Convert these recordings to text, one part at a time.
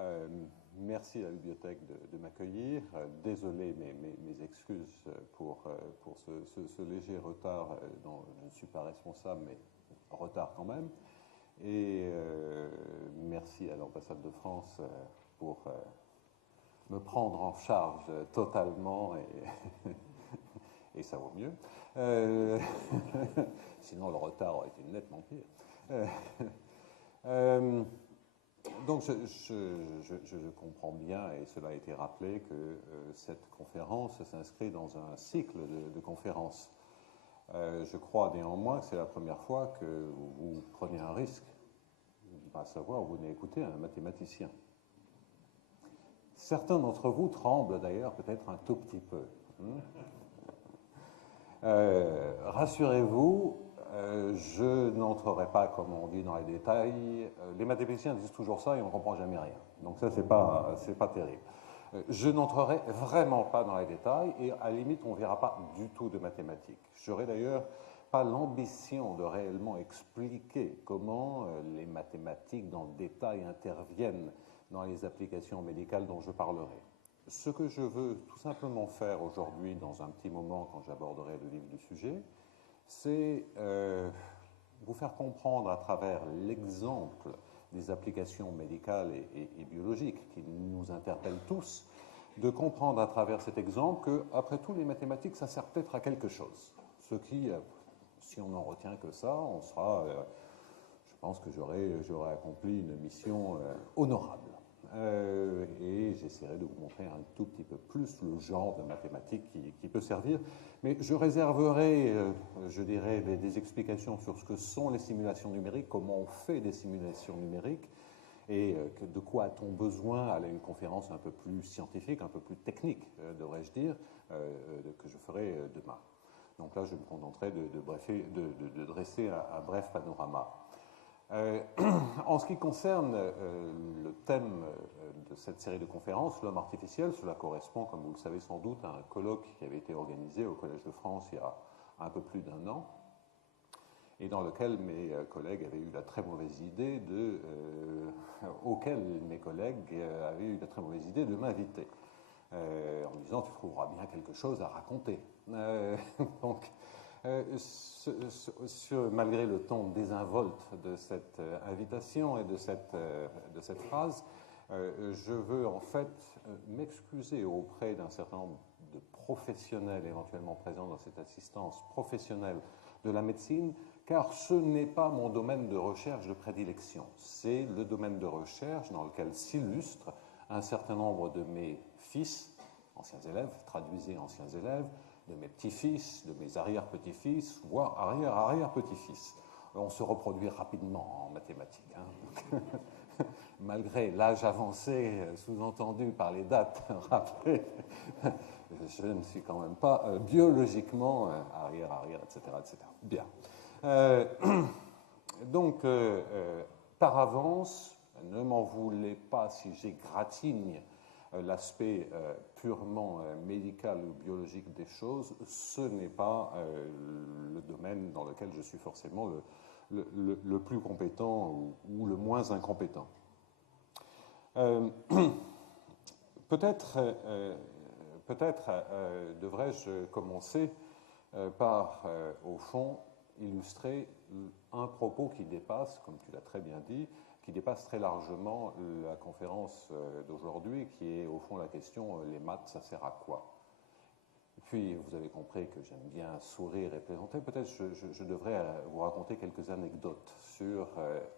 Euh, Merci à la bibliothèque de m'accueillir. Désolé, mes excuses pour ce léger retard dont je ne suis pas responsable, mais retard quand même. Et merci à l'ambassade de France pour me prendre en charge totalement et ça vaut mieux. Sinon, le retard aurait été nettement pire. Donc, je comprends bien, et cela a été rappelé, que cette conférence s'inscrit dans un cycle de conférences. Je crois néanmoins que c'est la première fois que vous prenez un risque, à savoir, vous venez écouter un mathématicien. Certains d'entre vous tremblent d'ailleurs peut-être un tout petit peu. Rassurez-vous, je n'entrerai pas, comme on dit, dans les détails. Les mathématiciens disent toujours ça et on ne comprend jamais rien. Donc ça, c'est pas terrible. Je n'entrerai vraiment pas dans les détails et à la limite, on ne verra pas du tout de mathématiques. J'aurai d'ailleurs pas l'ambition de réellement expliquer comment les mathématiques dans le détail interviennent dans les applications médicales dont je parlerai. Ce que je veux tout simplement faire aujourd'hui, dans un petit moment, quand j'aborderai le vif du sujet, c'est vous faire comprendre à travers l'exemple des applications médicales et biologiques qui nous interpellent tous, de comprendre à travers cet exemple que, après tout, les mathématiques, ça sert peut-être à quelque chose. Ce qui, si on n'en retient que ça, on sera, je pense que j'aurai accompli une mission honorable. Et j'essaierai de vous montrer un tout petit peu plus le genre de mathématiques qui peut servir. Mais je réserverai, je dirais, des explications sur ce que sont les simulations numériques, comment on fait des simulations numériques, et de quoi a-t-on besoin à une conférence un peu plus scientifique, un peu plus technique, devrais-je dire, que je ferai demain. Donc là, je me contenterai de dresser un bref panorama. En ce qui concerne le thème de cette série de conférences, l'homme artificiel, cela correspond, comme vous le savez sans doute, à un colloque qui avait été organisé au Collège de France il y a un peu plus d'1 an, et dans lequel mes collègues avaient eu la très mauvaise idée auquel mes collègues avaient eu la très mauvaise idée de m'inviter, en me disant « tu trouveras bien quelque chose à raconter ». Donc, malgré le ton désinvolte de cette invitation et de cette phrase, je veux en fait m'excuser auprès d'un certain nombre de professionnels éventuellement présents dans cette assistance professionnelle de la médecine, car ce n'est pas mon domaine de recherche de prédilection. C'est le domaine de recherche dans lequel s'illustrent un certain nombre de mes fils, anciens élèves, traduisez anciens élèves, de mes petits-fils, de mes arrière-petits-fils, voire arrière-arrière-petits-fils. On se reproduit rapidement en mathématiques. Malgré l'âge avancé sous-entendu par les dates rappelées, je ne suis quand même pas biologiquement arrière-arrière, etc., etc. Bien. Donc, par avance, ne m'en voulez pas si j'égratigne l'aspect purement médical ou biologique des choses, ce n'est pas le domaine dans lequel je suis forcément le plus compétent ou le moins incompétent. Peut-être devrais-je commencer par, au fond, illustrer un propos qui dépasse, comme tu l'as très bien dit, qui dépasse très largement la conférence d'aujourd'hui, qui est au fond la question « les maths, ça sert à quoi ?» Puis, vous avez compris que j'aime bien sourire et plaisanter. Peut-être je devrais vous raconter quelques anecdotes sur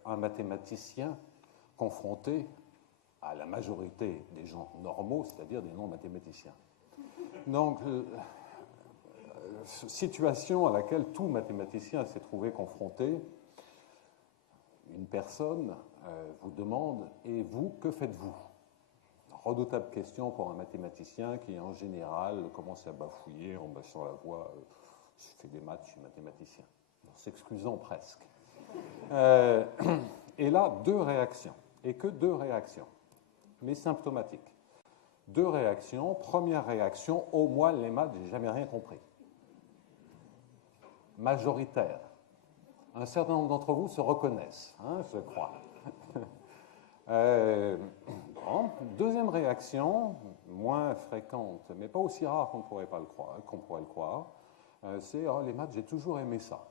un mathématicien confronté à la majorité des gens normaux, c'est-à-dire des non-mathématiciens. Donc, situation à laquelle tout mathématicien s'est trouvé confronté. Une personne vous demande « Et vous, que faites-vous » Redoutable question pour un mathématicien qui, en général, commence à bafouiller en baissant la voix « Je fais des maths, je suis mathématicien », en s'excusant presque. Et là, deux réactions, et que deux réactions, mais symptomatiques. Deux réactions. Première réaction, « Oh, moi, les maths, j'ai jamais rien compris ». Majoritaire. Un certain nombre d'entre vous se reconnaissent, je crois. Bon. Deuxième réaction, moins fréquente, mais pas aussi rare qu'on pourrait le croire, c'est oh, les maths, j'ai toujours aimé ça.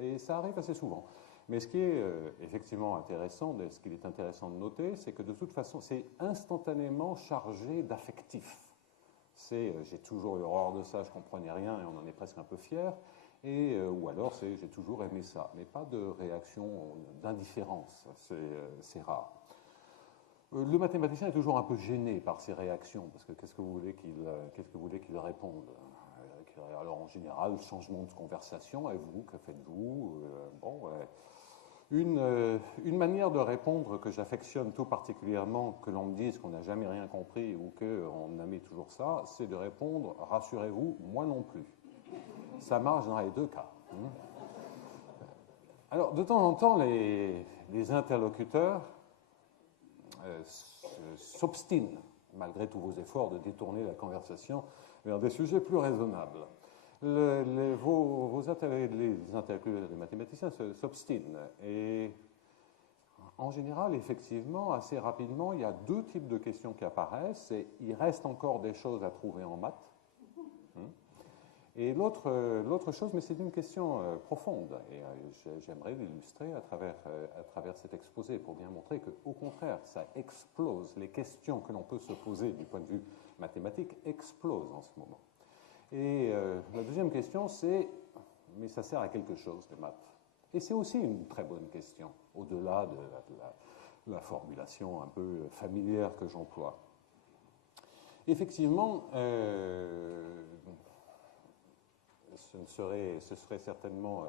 Et ça arrive assez souvent. Mais ce qui est effectivement intéressant, ce qu'il est intéressant de noter, c'est que de toute façon, c'est instantanément chargé d'affectif. C'est j'ai toujours eu horreur de ça, je ne comprenais rien et on en est presque un peu fier. Ou alors c'est j'ai toujours aimé ça, mais pas de réaction d'indifférence, c'est rare. Le mathématicien est toujours un peu gêné par ces réactions, parce que qu'est-ce que vous voulez qu'il réponde? Alors en général, changement de conversation, et vous, que faites-vous? Bon, une manière de répondre que j'affectionne tout particulièrement, que l'on me dise qu'on n'a jamais rien compris ou qu'on aimait toujours ça, c'est de répondre « rassurez-vous, moi non plus ». Ça marche dans les deux cas. Alors, de temps en temps, les interlocuteurs s'obstinent, malgré tous vos efforts, de détourner la conversation vers des sujets plus raisonnables. Les interlocuteurs des mathématiciens s'obstinent. Et en général, effectivement, assez rapidement, il y a deux types de questions qui apparaissent. Et il reste encore des choses à trouver en maths. Et l'autre chose, mais c'est une question profonde, et j'aimerais l'illustrer à travers cet exposé pour bien montrer qu'au contraire, ça explose. Les questions que l'on peut se poser du point de vue mathématique explosent en ce moment. Et la deuxième question, c'est, mais ça sert à quelque chose, les maths? Et c'est aussi une très bonne question, au-delà de la formulation un peu familière que j'emploie. Effectivement, ce serait certainement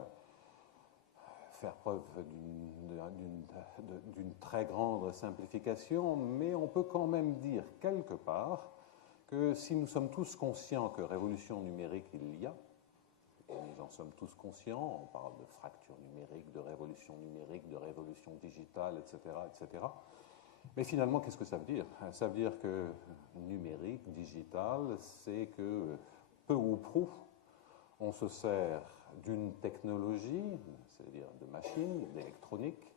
faire preuve d'une très grande simplification, mais on peut quand même dire quelque part que si nous sommes tous conscients que révolution numérique il y a, et nous en sommes tous conscients, on parle de fracture numérique, de révolution digitale, etc., etc., mais finalement, qu'est-ce que ça veut dire? Ça veut dire que numérique, digital, c'est que peu ou prou, on se sert d'une technologie, c'est-à-dire de machines, d'électronique,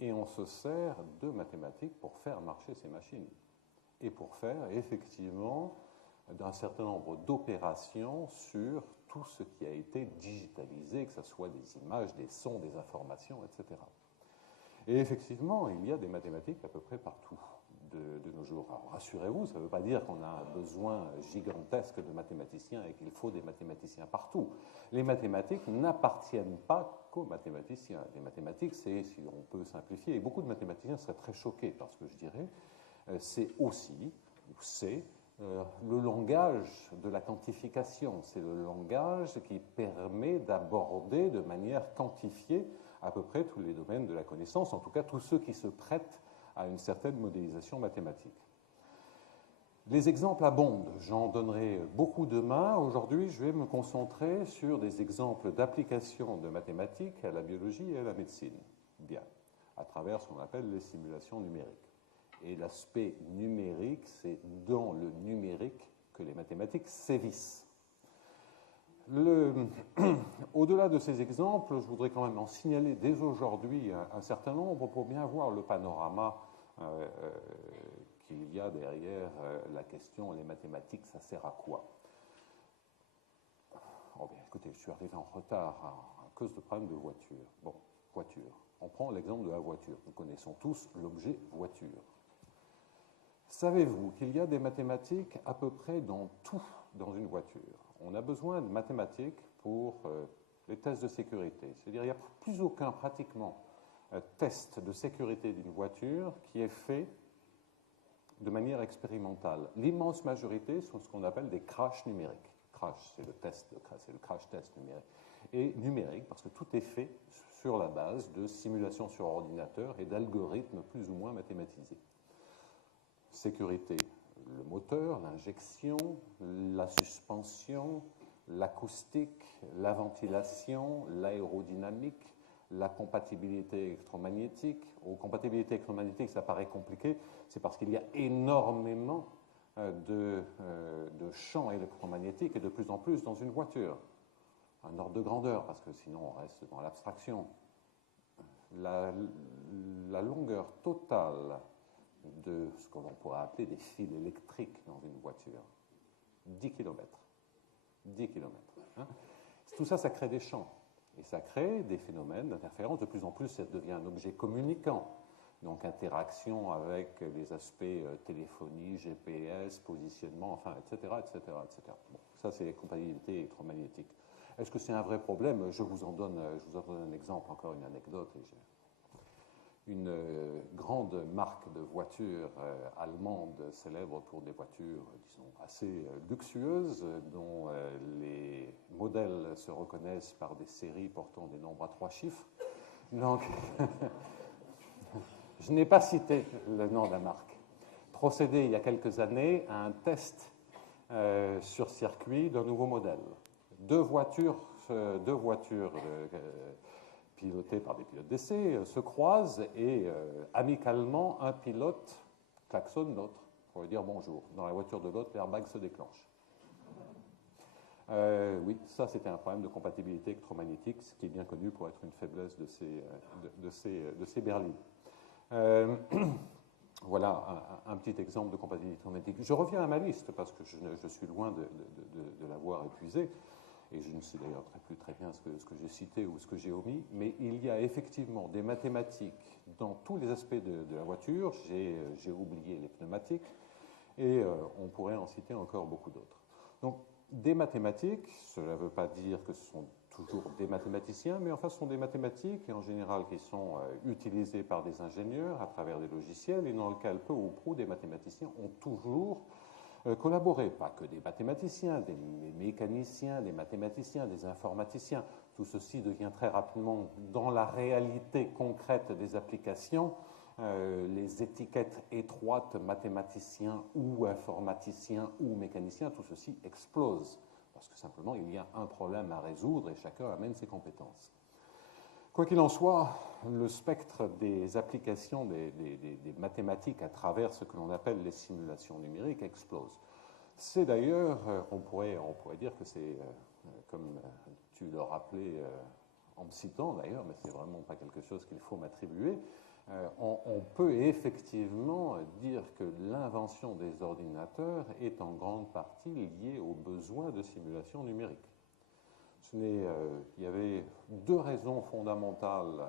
et on se sert de mathématiques pour faire marcher ces machines et pour faire effectivement d'un certain nombre d'opérations sur tout ce qui a été digitalisé, que ce soit des images, des sons, des informations, etc. Et effectivement, il y a des mathématiques à peu près partout de nos jours. Alors rassurez-vous, ça ne veut pas dire qu'on a un besoin gigantesque de mathématiciens et qu'il faut des mathématiciens partout. Les mathématiques n'appartiennent pas qu'aux mathématiciens. Les mathématiques, c'est, si on peut simplifier, et beaucoup de mathématiciens seraient très choqués par ce que je dirais, c'est aussi, c'est le langage de la quantification. C'est le langage qui permet d'aborder de manière quantifiée à peu près tous les domaines de la connaissance, en tout cas tous ceux qui se prêtent à une certaine modélisation mathématique. Les exemples abondent, j'en donnerai beaucoup demain. Aujourd'hui, je vais me concentrer sur des exemples d'application de mathématiques à la biologie et à la médecine. Bien, à travers ce qu'on appelle les simulations numériques. Et l'aspect numérique, c'est dans le numérique que les mathématiques sévissent. Au-delà de ces exemples, je voudrais quand même en signaler dès aujourd'hui un certain nombre pour bien voir le panorama qu'il y a derrière la question les mathématiques, ça sert à quoi? Oh bien, écoutez, je suis arrivé en retard à cause de problèmes de voiture. Bon, voiture. On prend l'exemple de la voiture. Nous connaissons tous l'objet voiture. Savez-vous qu'il y a des mathématiques à peu près dans tout dans une voiture? On a besoin de mathématiques pour les tests de sécurité. C'est-à-dire qu'il n'y a plus aucun, pratiquement, test de sécurité d'une voiture qui est fait de manière expérimentale. L'immense majorité sont ce qu'on appelle des crashs numériques. Crash, c'est le crash test numérique. Et numérique, parce que tout est fait sur la base de simulations sur ordinateur et d'algorithmes plus ou moins mathématisés. Sécurité, le moteur, l'injection, la suspension, l'acoustique, la ventilation, l'aérodynamique, la compatibilité électromagnétique. Aux compatibilités électromagnétiques, ça paraît compliqué, c'est parce qu'il y a énormément de champs électromagnétiques et de plus en plus dans une voiture. Un ordre de grandeur, parce que sinon on reste dans l'abstraction. La longueur totale de ce que l'on pourrait appeler des fils électriques dans une voiture. 10 km. 10 km. Hein. Tout ça, ça crée des champs. Et ça crée des phénomènes d'interférence. De plus en plus, ça devient un objet communicant. Donc, interaction avec les aspects téléphonie, GPS, positionnement, enfin, etc., etc., etc. Bon, ça, c'est les compatibilités électromagnétiques. Est-ce que c'est un vrai problème? Je vous en donne un exemple, encore une anecdote. Une grande marque de voitures allemande célèbre pour des voitures, disons, assez luxueuses, dont les modèles se reconnaissent par des séries portant des nombres à 3 chiffres. Donc, je n'ai pas cité le nom de la marque. Procédé il y a quelques années à un test sur circuit d'un nouveau modèle. Deux voitures pilotées par des pilotes d'essai se croisent et amicalement, un pilote klaxonne l'autre pour lui dire bonjour. Dans la voiture de l'autre, l'airbag se déclenche. Oui, ça c'était un problème de compatibilité électromagnétique, ce qui est bien connu pour être une faiblesse de ces berlines. Voilà un petit exemple de compatibilité électromagnétique. Je reviens à ma liste parce que je suis loin de l'avoir épuisée. Et je ne sais d'ailleurs plus très bien ce que j'ai cité ou ce que j'ai omis, mais il y a effectivement des mathématiques dans tous les aspects de la voiture. J'ai oublié les pneumatiques, et on pourrait en citer encore beaucoup d'autres. Donc, des mathématiques, cela ne veut pas dire que ce sont toujours des mathématiciens, mais enfin, ce sont des mathématiques, et en général, qui sont utilisées par des ingénieurs à travers des logiciels, et dans lequel, peu ou prou, des mathématiciens ont toujours collaborer, pas que des mathématiciens, des mécaniciens, des mathématiciens, des informaticiens. Tout ceci devient très rapidement, dans la réalité concrète des applications, les étiquettes étroites mathématiciens ou informaticiens ou mécaniciens, tout ceci explose, parce que simplement il y a un problème à résoudre et chacun amène ses compétences. Quoi qu'il en soit, le spectre des applications des mathématiques à travers ce que l'on appelle les simulations numériques explose. C'est d'ailleurs, on pourrait dire que c'est, comme tu le rappelais en me citant d'ailleurs, mais c'est vraiment pas quelque chose qu'il faut m'attribuer, on peut effectivement dire que l'invention des ordinateurs est en grande partie liée aux besoins de simulation numérique. Il y avait deux raisons fondamentales,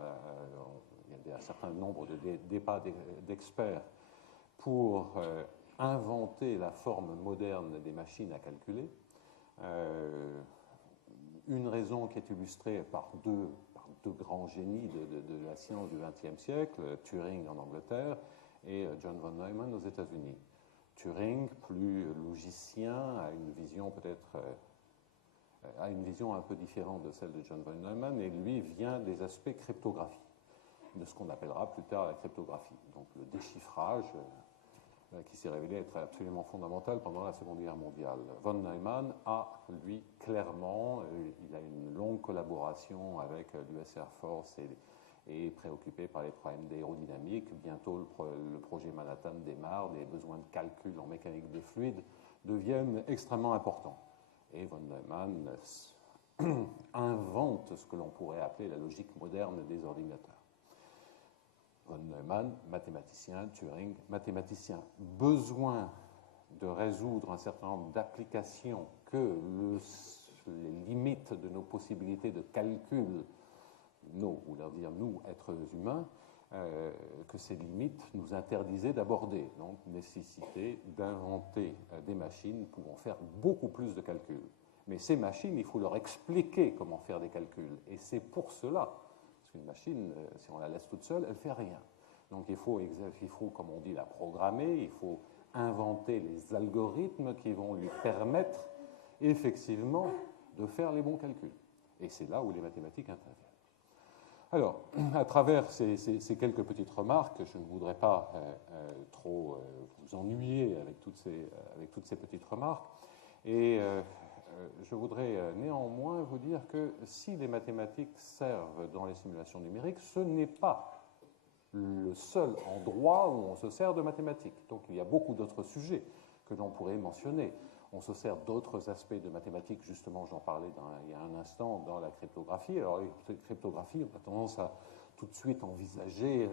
il y a un certain nombre de débats d'experts pour inventer la forme moderne des machines à calculer. Une raison qui est illustrée par deux grands génies de la science du XXe siècle, Turing en Angleterre et John von Neumann aux États-Unis. Turing, plus logicien, a une vision peut-être a une vision un peu différente de celle de John von Neumann, et lui vient des aspects cryptographie, de ce qu'on appellera plus tard la cryptographie. Donc le déchiffrage qui s'est révélé être absolument fondamental pendant la Seconde Guerre mondiale. Von Neumann a, lui, clairement, il a une longue collaboration avec l'US Air Force et est préoccupé par les problèmes d'aérodynamique. Bientôt, le projet Manhattan démarre, des besoins de calcul en mécanique des fluides deviennent extrêmement importants. Et von Neumann invente ce que l'on pourrait appeler la logique moderne des ordinateurs. Von Neumann, mathématicien, Turing, mathématicien. Besoin de résoudre un certain nombre d'applications que les limites de nos possibilités de calcul, nous, ou leur dire nous, êtres humains, que ces limites nous interdisaient d'aborder. Donc, nécessité d'inventer des machines pouvant faire beaucoup plus de calculs. Mais ces machines, il faut leur expliquer comment faire des calculs. Et c'est pour cela, parce qu'une machine, si on la laisse toute seule, elle ne fait rien. Donc, il faut, comme on dit, la programmer, il faut inventer les algorithmes qui vont lui permettre, effectivement, de faire les bons calculs. Et c'est là où les mathématiques interviennent. Alors, à travers ces quelques petites remarques, je ne voudrais pas trop vous ennuyer avec toutes ces petites remarques, et je voudrais néanmoins vous dire que si les mathématiques servent dans les simulations numériques, ce n'est pas le seul endroit où on se sert de mathématiques. Donc il y a beaucoup d'autres sujets que l'on pourrait mentionner. On se sert d'autres aspects de mathématiques, justement, j'en parlais il y a un instant, dans la cryptographie. Alors, la cryptographie, on a tendance à tout de suite envisager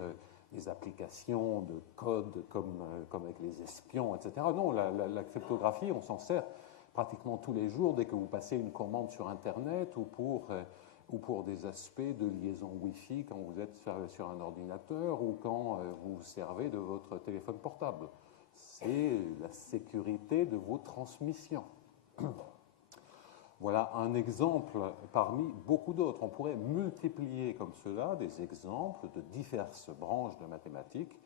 des applications de code comme avec les espions, etc. Non, la cryptographie, on s'en sert pratiquement tous les jours dès que vous passez une commande sur Internet ou pour des aspects de liaison Wi-Fi quand vous êtes sur un ordinateur ou quand vous vous servez de votre téléphone portable. C'est la sécurité de vos transmissions. Voilà un exemple parmi beaucoup d'autres. On pourrait multiplier comme cela des exemples de diverses branches de mathématiques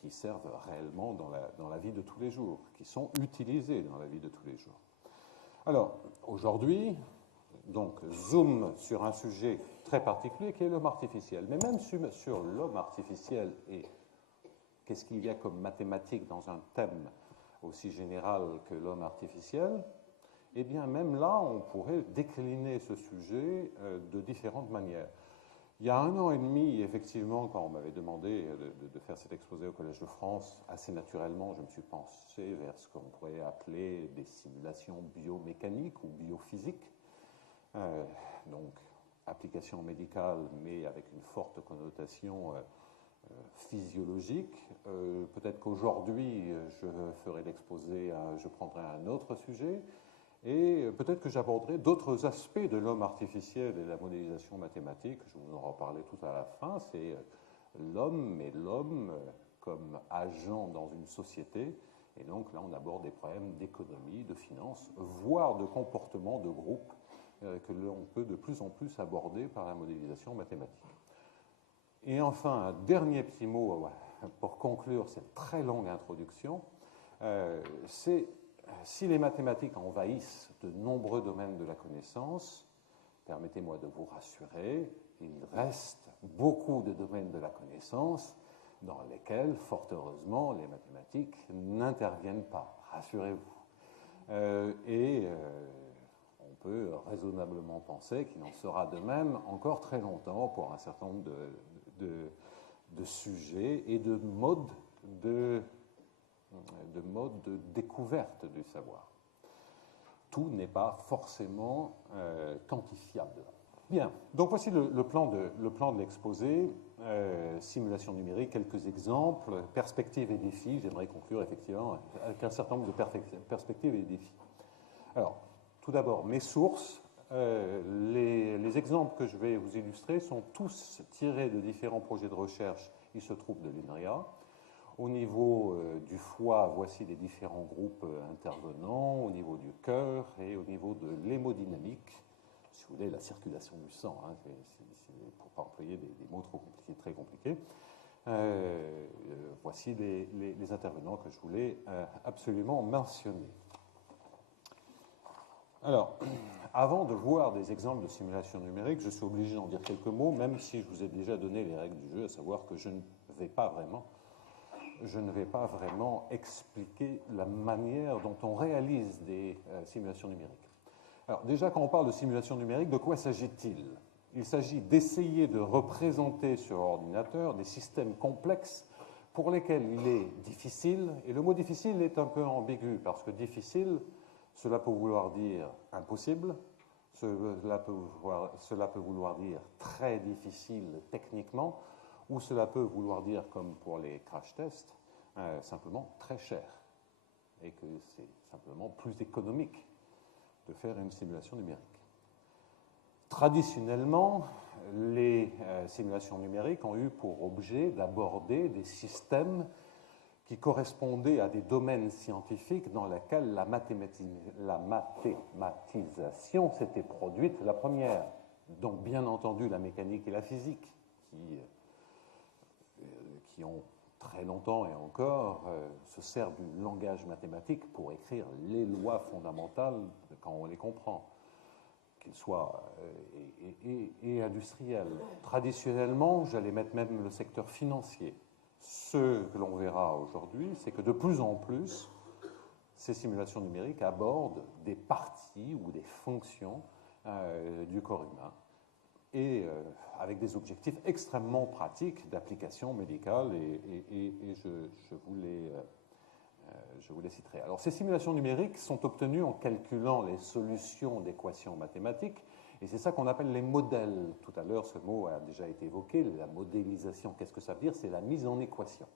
qui servent réellement dans la vie de tous les jours, qui sont utilisées dans la vie de tous les jours. Alors, aujourd'hui, donc, zoom sur un sujet très particulier qui est l'homme artificiel. Mais même sur l'homme artificiel et qu'est-ce qu'il y a comme mathématiques dans un thème aussi général que l'homme artificiel, eh bien, même là, on pourrait décliner ce sujet de différentes manières. Il y a 1 an et demi, effectivement, quand on m'avait demandé de faire cet exposé au Collège de France, assez naturellement, je me suis pensé vers ce qu'on pourrait appeler des simulations biomécaniques ou biophysiques. Donc, application médicale, mais avec une forte connotation physiologique. Peut-être qu'aujourd'hui, je ferai l'exposé, je prendrai un autre sujet. Et peut-être que j'aborderai d'autres aspects de l'homme artificiel et de la modélisation mathématique. Je vous en reparlerai tout à la fin. C'est l'homme, mais l'homme comme agent dans une société. Et donc là, on aborde des problèmes d'économie, de finance, voire de comportement de groupe que l'on peut de plus en plus aborder par la modélisation mathématique. Et enfin, un dernier petit mot pour conclure cette très longue introduction, c'est si les mathématiques envahissent de nombreux domaines de la connaissance, permettez-moi de vous rassurer, il reste beaucoup de domaines de la connaissance dans lesquels, fort heureusement, les mathématiques n'interviennent pas, rassurez-vous. On peut raisonnablement penser qu'il en sera de même encore très longtemps pour un certain nombre de sujets et de modes de découverte du savoir. Tout n'est pas forcément quantifiable. Bien, donc voici le plan de l'exposé, simulation numérique, quelques exemples, perspectives et défis. J'aimerais conclure effectivement avec un certain nombre de perspectives et défis. Alors, tout d'abord, mes sources. Les exemples que je vais vous illustrer sont tous tirés de différents projets de recherche. Ils se trouvent de l'INRIA. Au niveau du foie, voici les différents groupes intervenants, au niveau du cœur et au niveau de l'hémodynamique, si vous voulez, la circulation du sang, hein, pour ne pas employer des mots trop compliqués, très compliqués. Voici les intervenants que je voulais absolument mentionner. Alors, avant de voir des exemples de simulation numérique, je suis obligé d'en dire quelques mots, même si je vous ai déjà donné les règles du jeu, à savoir que je ne vais pas vraiment expliquer la manière dont on réalise des simulations numériques. Alors déjà, quand on parle de simulation numérique, de quoi s'agit-il? Il s'agit d'essayer de représenter sur ordinateur des systèmes complexes pour lesquels il est difficile, et le mot difficile est un peu ambigu, parce que difficile, cela peut vouloir dire impossible, cela peut vouloir dire très difficile techniquement, ou cela peut vouloir dire, comme pour les crash tests, simplement très cher, et que c'est simplement plus économique de faire une simulation numérique. Traditionnellement, les simulations numériques ont eu pour objet d'aborder des systèmes qui correspondaient à des domaines scientifiques dans lesquels la mathématisation s'était produite la première. Donc, bien entendu, la mécanique et la physique, qui ont très longtemps et encore se servent du langage mathématique pour écrire les lois fondamentales quand on les comprend, qu'ils soient et industriels. Traditionnellement, j'allais mettre même le secteur financier. Ce que l'on verra aujourd'hui, c'est que de plus en plus, ces simulations numériques abordent des parties ou des fonctions du corps humain, et avec des objectifs extrêmement pratiques d'application médicale, et je vous les citerai. Alors, ces simulations numériques sont obtenues en calculant les solutions d'équations mathématiques Et c'est ça qu'on appelle les modèles. Tout à l'heure, ce mot a déjà été évoqué, la modélisation. Qu'est-ce que ça veut dire? C'est la mise en équation.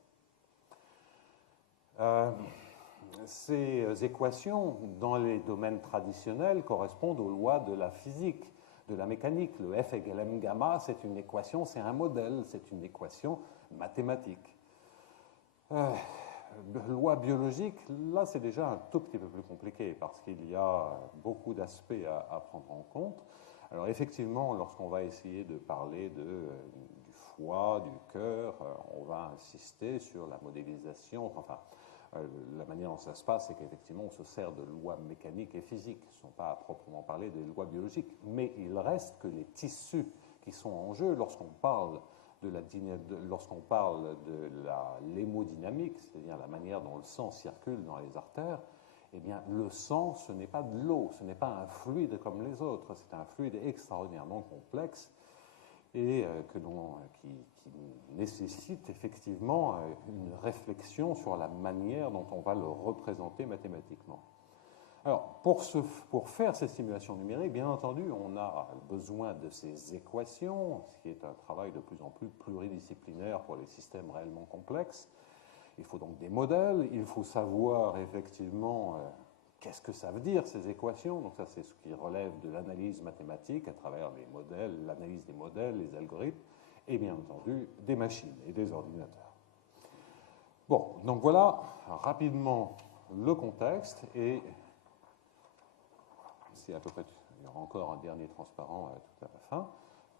Ces équations, dans les domaines traditionnels, correspondent aux lois de la physique, de la mécanique. Le F égale m gamma, c'est une équation, c'est un modèle, c'est une équation mathématique. Loi biologique, là c'est déjà un tout petit peu plus compliqué parce qu'il y a beaucoup d'aspects à prendre en compte. Alors effectivement, lorsqu'on va essayer de parler du foie, du cœur, on va insister sur la modélisation, enfin la manière dont ça se passe, c'est qu'effectivement on se sert de lois mécaniques et physiques, ce ne sont pas à proprement parler des lois biologiques, mais il reste que les tissus qui sont en jeu lorsqu'on parle de l'hémodynamique, c'est-à-dire la manière dont le sang circule dans les artères, eh bien, le sang, ce n'est pas de l'eau, ce n'est pas un fluide comme les autres, c'est un fluide extraordinairement complexe et qui nécessite effectivement une réflexion sur la manière dont on va le représenter mathématiquement. Alors, pour faire ces simulations numériques, bien entendu, on a besoin de ces équations, ce qui est un travail de plus en plus pluridisciplinaire pour les systèmes réellement complexes. Il faut donc des modèles, il faut savoir effectivement qu'est-ce que ça veut dire ces équations. Donc ça, c'est ce qui relève de l'analyse mathématique à travers les modèles, l'analyse des modèles, les algorithmes, et bien entendu des machines et des ordinateurs. Bon, donc voilà rapidement le contexte et c'est à peu près, il y aura encore un dernier transparent tout à la fin.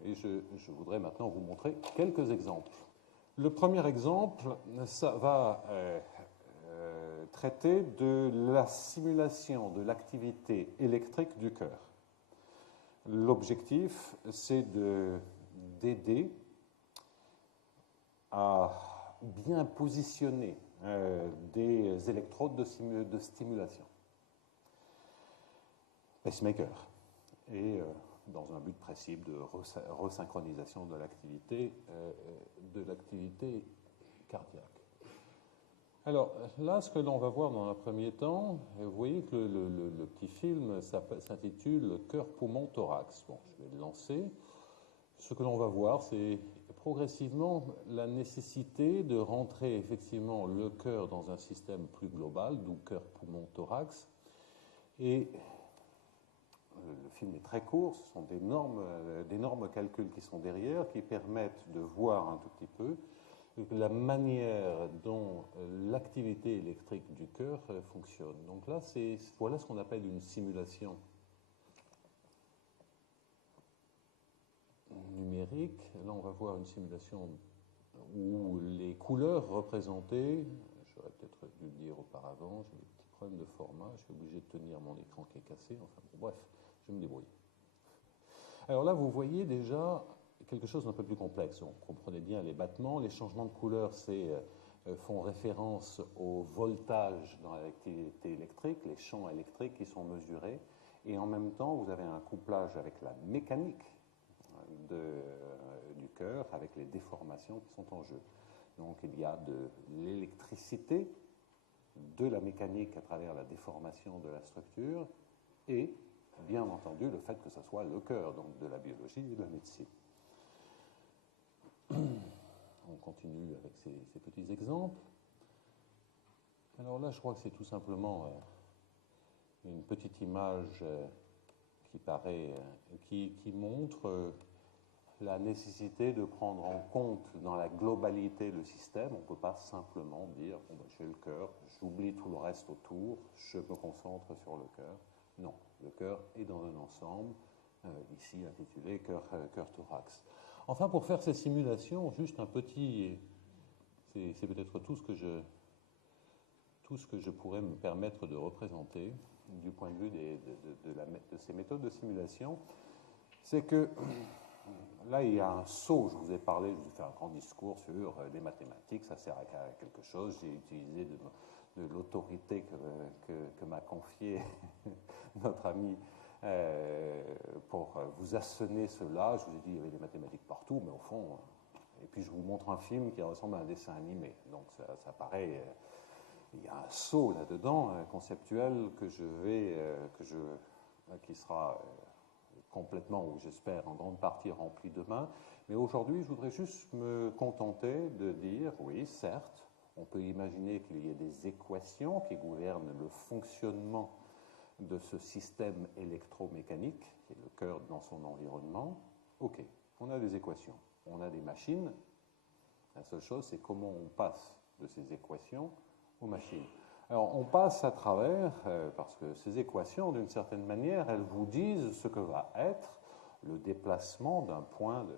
Et je voudrais maintenant vous montrer quelques exemples. Le premier exemple, ça va traiter de la simulation de l'activité électrique du cœur. L'objectif, c'est d'aider à bien positionner des électrodes de stimulation. Pacemaker, et dans un but précis de resynchronisation de l'activité cardiaque. Alors là, ce que l'on va voir dans un premier temps, vous voyez que le petit film s'intitule « Cœur, poumon, thorax ». Bon, je vais le lancer. Ce que l'on va voir, c'est progressivement la nécessité de rentrer effectivement le cœur dans un système plus global, d'où cœur, poumon, thorax, et le film est très court, ce sont d'énormes calculs qui sont derrière, qui permettent de voir un tout petit peu la manière dont l'activité électrique du cœur fonctionne. Donc là, voilà ce qu'on appelle une simulation numérique. Là, on va voir une simulation où les couleurs représentées, j'aurais peut-être dû le dire auparavant, j'ai des petits problèmes de format, je suis obligé de tenir mon écran qui est cassé, enfin bon, bref. Je me débrouille. Alors là, vous voyez déjà quelque chose d'un peu plus complexe. On comprenait bien les battements, les changements de couleur font référence au voltage dans l'activité électrique, les champs électriques qui sont mesurés, et en même temps, vous avez un couplage avec la mécanique du cœur, avec les déformations qui sont en jeu. Donc il y a de l'électricité, de la mécanique à travers la déformation de la structure, et bien entendu le fait que ce soit le cœur, donc de la biologie et de la médecine. On continue avec ces petits exemples. Alors là, je crois que c'est tout simplement une petite image qui montre la nécessité de prendre en compte dans la globalité le système. On ne peut pas simplement dire bon, ben, j'ai le cœur, j'oublie tout le reste autour, je me concentre sur le cœur. Non, le cœur est dans un ensemble, ici intitulé cœur-thorax. Enfin, pour faire ces simulations, juste un petit... C'est peut-être tout ce que je pourrais me permettre de représenter du point de vue de ces méthodes de simulation. C'est que là, il y a un saut, je vous ai parlé, je vous ai fait un grand discours sur les mathématiques, ça sert à quelque chose, j'ai utilisé de l'autorité que m'a confiée notre ami pour vous assener cela. Je vous ai dit qu'il y avait des mathématiques partout, mais au fond, et puis je vous montre un film qui ressemble à un dessin animé. Donc ça paraît, il y a un saut là-dedans conceptuel qui sera complètement, ou j'espère en grande partie rempli demain. Mais aujourd'hui, je voudrais juste me contenter de dire, oui, certes, on peut imaginer qu'il y ait des équations qui gouvernent le fonctionnement de ce système électromécanique, qui est le cœur dans son environnement. OK, on a des équations, on a des machines. La seule chose, c'est comment on passe de ces équations aux machines. Alors, on passe à travers, parce que ces équations, d'une certaine manière, elles vous disent ce que va être le déplacement d'un point de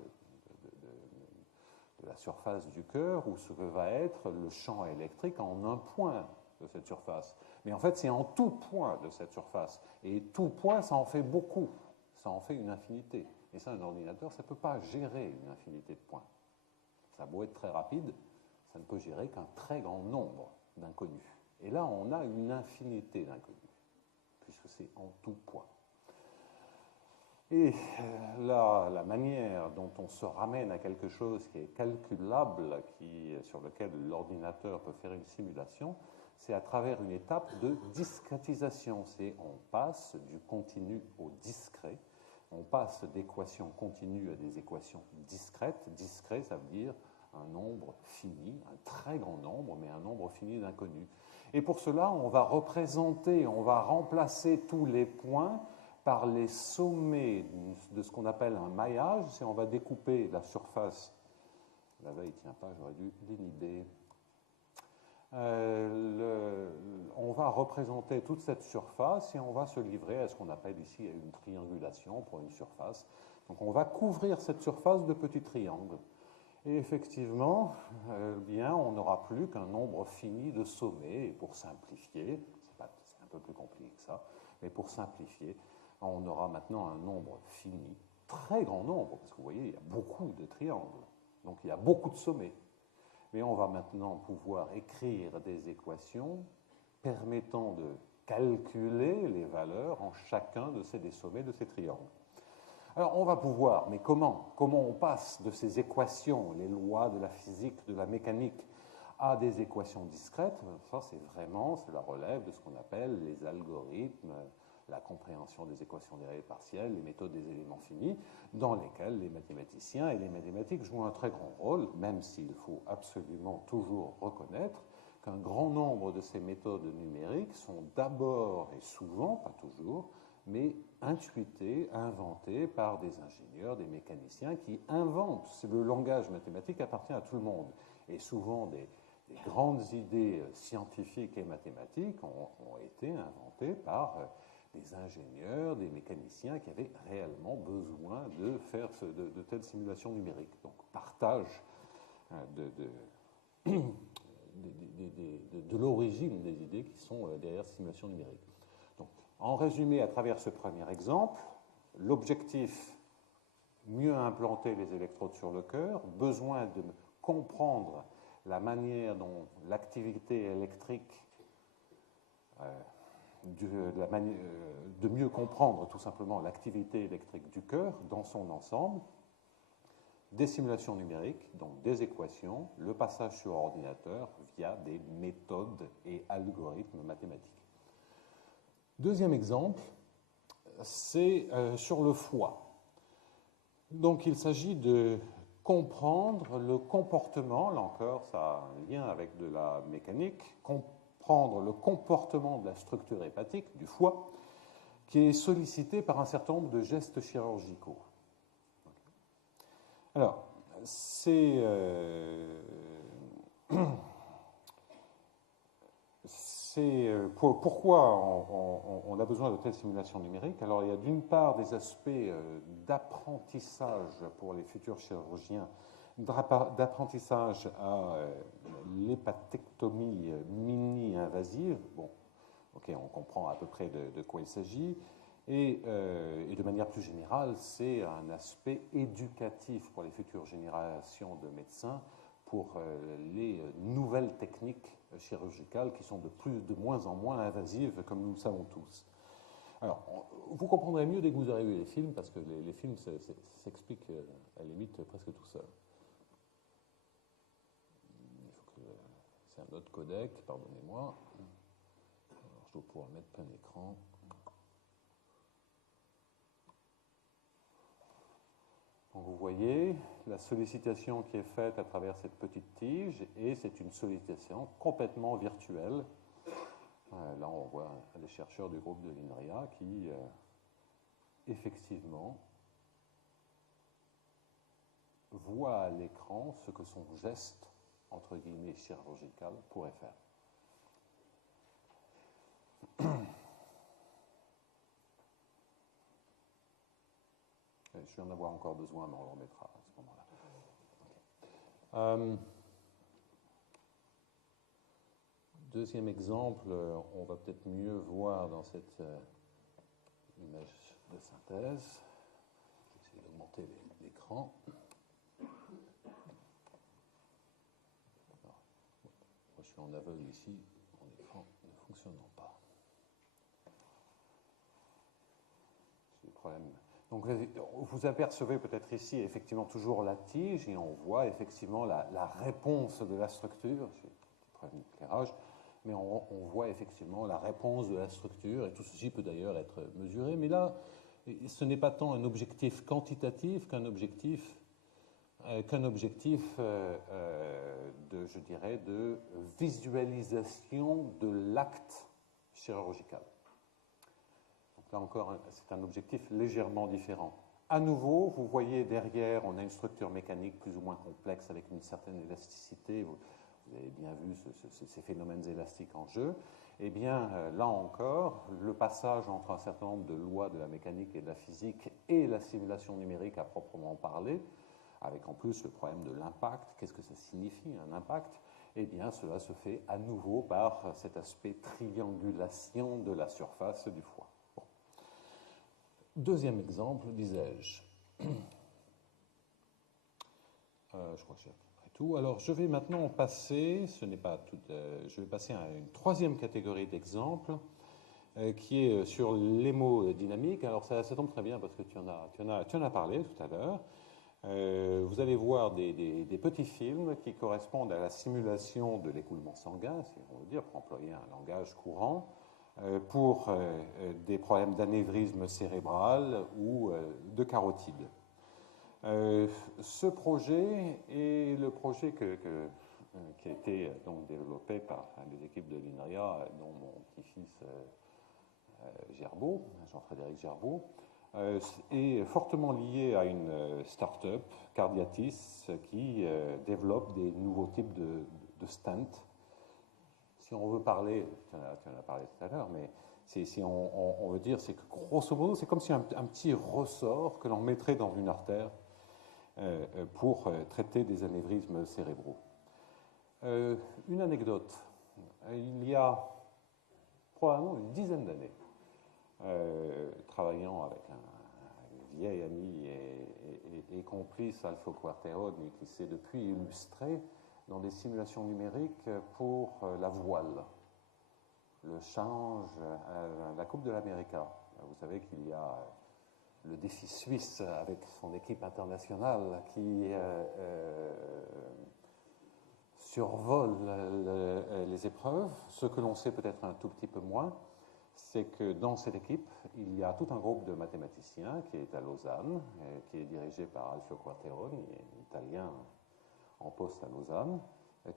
la surface du cœur, ou ce que va être le champ électrique en un point de cette surface. Mais en fait, c'est en tout point de cette surface. Et tout point, ça en fait beaucoup. Ça en fait une infinité. Et ça, un ordinateur, ça ne peut pas gérer une infinité de points. Ça a beau être très rapide, ça ne peut gérer qu'un très grand nombre d'inconnus. Et là, on a une infinité d'inconnus, puisque c'est en tout point. Et la manière dont on se ramène à quelque chose qui est calculable, sur lequel l'ordinateur peut faire une simulation, c'est à travers une étape de discrétisation. C'est on passe du continu au discret. On passe d'équations continues à des équations discrètes. Discret, ça veut dire un nombre fini, un très grand nombre, mais un nombre fini d'inconnus. Et pour cela, on va représenter, on va remplacer tous les points par les sommets de ce qu'on appelle un maillage. Si on va découper la surface, la veille ne tient pas, j'aurais dû l'inhiber. On va représenter toute cette surface et on va se livrer à ce qu'on appelle ici une triangulation pour une surface. Donc on va couvrir cette surface de petits triangles. Et effectivement, bien, on n'aura plus qu'un nombre fini de sommets. Et pour simplifier, c'est un peu plus compliqué que ça, mais pour simplifier, on aura maintenant un nombre fini, très grand nombre, parce que vous voyez, il y a beaucoup de triangles, donc il y a beaucoup de sommets. Mais on va maintenant pouvoir écrire des équations permettant de calculer les valeurs en chacun des sommets de ces triangles. Alors on va pouvoir, mais comment on passe de ces équations, les lois de la physique, de la mécanique, à des équations discrètes? Ça, c'est la relève de ce qu'on appelle les algorithmes, la compréhension des équations des règles partielles, les méthodes des éléments finis, dans lesquelles les mathématiciens et les mathématiques jouent un très grand rôle, même s'il faut absolument toujours reconnaître qu'un grand nombre de ces méthodes numériques sont d'abord et souvent, pas toujours, mais intuitées, inventées par des ingénieurs, des mécaniciens qui inventent. Le langage mathématique appartient à tout le monde. Et souvent, des grandes idées scientifiques et mathématiques ont été inventées par des ingénieurs, des mécaniciens qui avaient réellement besoin de faire de telles simulations numériques. Donc, partage de l'origine des idées qui sont derrière ces simulations numériques. Donc, en résumé, à travers ce premier exemple, l'objectif, mieux implanter les électrodes sur le cœur, besoin de comprendre la manière dont l'activité électrique, de mieux comprendre tout simplement l'activité électrique du cœur dans son ensemble, des simulations numériques, donc des équations, le passage sur ordinateur via des méthodes et algorithmes mathématiques. Deuxième exemple, c'est sur le foie. Donc il s'agit de comprendre le comportement, là encore ça a un lien avec de la mécanique, comprendre le comportement de la structure hépatique du foie qui est sollicité par un certain nombre de gestes chirurgicaux. Alors, pourquoi on a besoin de telles simulations numériques? Alors, il y a d'une part des aspects d'apprentissage pour les futurs chirurgiens, d'apprentissage à l'hépatectomie mini-invasive. Bon, ok, on comprend à peu près de quoi il s'agit. Et de manière plus générale, c'est un aspect éducatif pour les futures générations de médecins pour les nouvelles techniques chirurgicales qui sont de moins en moins invasives, comme nous le savons tous. Alors, vous comprendrez mieux dès que vous aurez vu les films, parce que les films s'expliquent à la limite presque tout seuls. C'est un autre codec, pardonnez-moi. Alors, je dois pouvoir mettre plein écran. voyez la sollicitation qui est faite à travers cette petite tige, et c'est une sollicitation complètement virtuelle. Là, on voit les chercheurs du groupe de l'INRIA qui, effectivement, voient à l'écran ce que son geste, entre guillemets, chirurgical pourrait faire. Je vais en avoir encore besoin, mais on le remettra à ce moment-là. Okay. Deuxième exemple, on va peut-être mieux voir dans cette image de synthèse. Je vais essayer d'augmenter l'écran. Moi, je suis en aveugle ici, mon écran ne fonctionnant pas. C'est le problème. Donc, vous apercevez peut-être ici effectivement toujours la tige, et on voit effectivement la réponse de la structure. J'ai un petit problème d'éclairage, mais on voit effectivement la réponse de la structure, et tout ceci peut d'ailleurs être mesuré. Mais là, ce n'est pas tant un objectif quantitatif qu'un objectif je dirais, de visualisation de l'acte chirurgical. Là encore, c'est un objectif légèrement différent. À nouveau, vous voyez derrière, on a une structure mécanique plus ou moins complexe avec une certaine élasticité. Vous avez bien vu ces phénomènes élastiques en jeu. Eh bien, là encore, le passage entre un certain nombre de lois de la mécanique et de la physique et la simulation numérique à proprement parler, avec en plus le problème de l'impact. Qu'est-ce que ça signifie, un impact? Eh bien, cela se fait à nouveau par cet aspect triangulation de la surface du foie. Deuxième exemple, disais-je. Je crois que j'ai à peu près tout. Alors, je vais maintenant passer, je vais passer à une troisième catégorie d'exemples qui est sur l'hémodynamique. Alors, ça tombe très bien parce que tu en as parlé tout à l'heure. Vous allez voir des petits films qui correspondent à la simulation de l'écoulement sanguin, si on veut dire, pour employer un langage courant, pour des problèmes d'anévrisme cérébral ou de carotide. Ce projet est le projet qui a été donc développé par les équipes de l'INRIA, dont mon petit-fils Gerbeau, Jean-Frédéric Gerbeau, est fortement lié à une start-up, Cardiatis, qui développe des nouveaux types de stents. Si on veut parler, tu en as parlé tout à l'heure, mais si on veut dire, c'est que grosso modo, c'est comme si un petit ressort que l'on mettrait dans une artère pour traiter des anévrismes cérébraux. Une anecdote. Il y a probablement une dizaine d'années, travaillant avec un vieil ami et complice, Alfio Quarteroni, qui s'est depuis illustré dans des simulations numériques pour la voile, le change, la Coupe de l'América. Vous savez qu'il y a le défi suisse avec son équipe internationale qui survole les épreuves. Ce que l'on sait peut-être un tout petit peu moins, c'est que dans cette équipe, il y a tout un groupe de mathématiciens qui est à Lausanne, qui est dirigé par Alfio Quarteroni, italien en poste à Lausanne,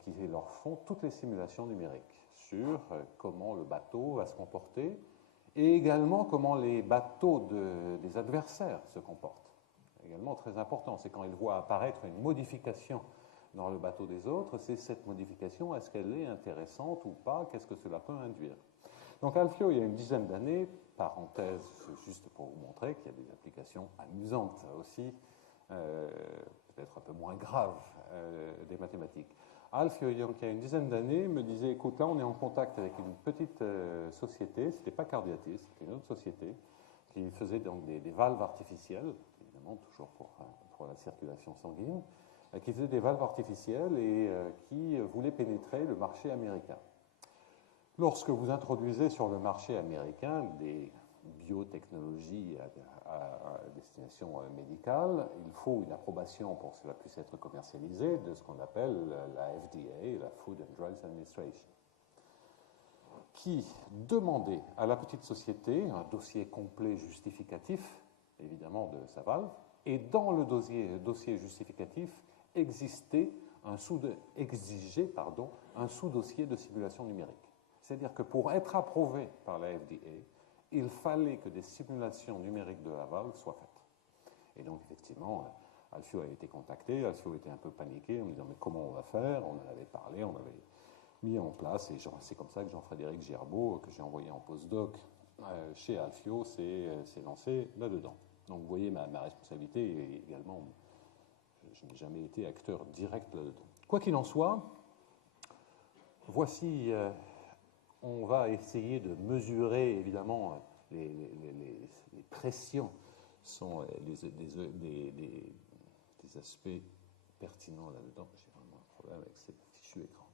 qui leur font toutes les simulations numériques sur comment le bateau va se comporter et également comment les bateaux des adversaires se comportent. Également très important, c'est quand ils voient apparaître une modification dans le bateau des autres, c'est cette modification, est-ce qu'elle est intéressante ou pas, qu'est-ce que cela peut induire. Donc Alfio, il y a une dizaine d'années, parenthèse juste pour vous montrer qu'il y a des applications amusantes aussi, peut-être un peu moins graves des mathématiques. Alfio, il y a une dizaine d'années, me disait, écoute, là on est en contact avec une petite société, c'était pas Cardiatis, c'était une autre société, qui faisait donc des valves artificielles, évidemment toujours pour la circulation sanguine, qui faisait des valves artificielles et qui voulait pénétrer le marché américain. Lorsque vous introduisez sur le marché américain des biotechnologies à destination médicale, il faut une approbation pour que cela puisse être commercialisé de ce qu'on appelle la FDA, la Food and Drugs Administration, qui demandait à la petite société un dossier complet justificatif, évidemment, de sa valve, Et dans le dossier justificatif exigeait un sous-dossier de simulation numérique. C'est-à-dire que pour être approuvé par la FDA, il fallait que des simulations numériques de Laval soient faites. Et donc, effectivement, Alfio a été contacté, Alfio était un peu paniqué en me disant mais comment on va faire? On en avait parlé, on avait mis en place, et c'est comme ça que Jean-Frédéric Gerbeau, que j'ai envoyé en postdoc chez Alfio, s'est lancé là-dedans. Donc vous voyez ma responsabilité, et également, je n'ai jamais été acteur direct là-dedans. Quoi qu'il en soit, voici, on va essayer de mesurer, évidemment, les pressions sont des aspects pertinents là-dedans. J'ai vraiment un problème avec ces fichus écran.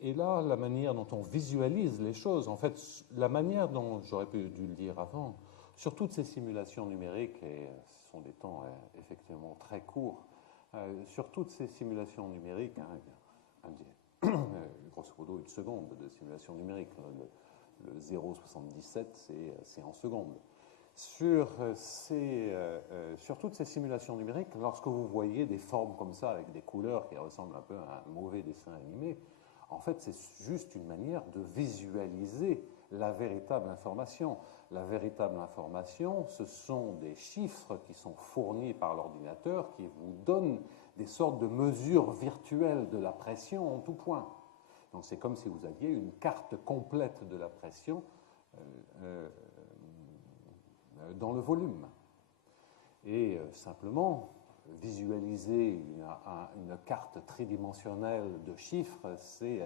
Et là, la manière dont on visualise les choses, en fait, la manière dont, j'aurais dû le dire avant, sur toutes ces simulations numériques, et ce sont des temps effectivement très courts, sur toutes ces simulations numériques, grosso modo une seconde de simulation numérique, le 0,77 c'est en secondes. Sur toutes ces simulations numériques, lorsque vous voyez des formes comme ça, avec des couleurs qui ressemblent un peu à un mauvais dessin animé, en fait, c'est juste une manière de visualiser la véritable information. La véritable information, ce sont des chiffres qui sont fournis par l'ordinateur qui vous donnent des sortes de mesures virtuelles de la pression en tout point. Donc c'est comme si vous aviez une carte complète de la pression dans le volume. Et simplement, visualiser une carte tridimensionnelle de chiffres, c'est